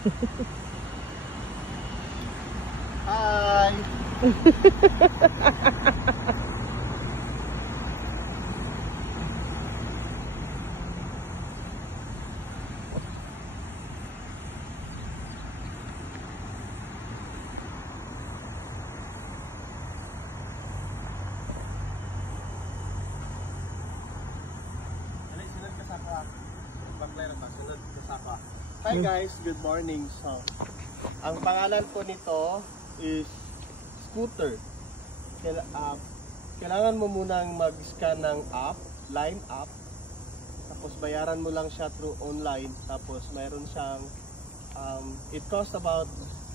Hi! Hi guys, good morning. So, ang pangalan po nito is Scooter. Kailangan mo munang mag-scan ng app, Line app. Tapos bayaran mo lang siya through online. Tapos mayroon siyang it costs about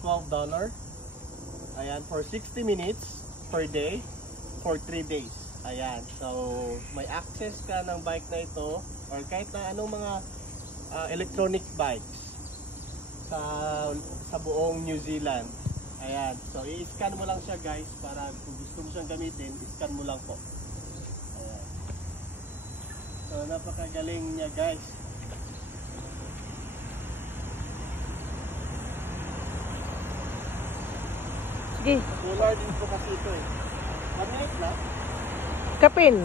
$12. Ayan, for 60 minutes per day for 3 days. Ayan, so may access ka ng bike na ito or kahit na anong mga electronic bikes sa buong New Zealand. Ayan, so i-scan mo lang siya guys para kung gusto mo siyang gamitin, i-scan mo lang po. Ayan. So napakagaling niya guys. Sige. Solar din po kasi ito eh. 1 minute lang. Kapin.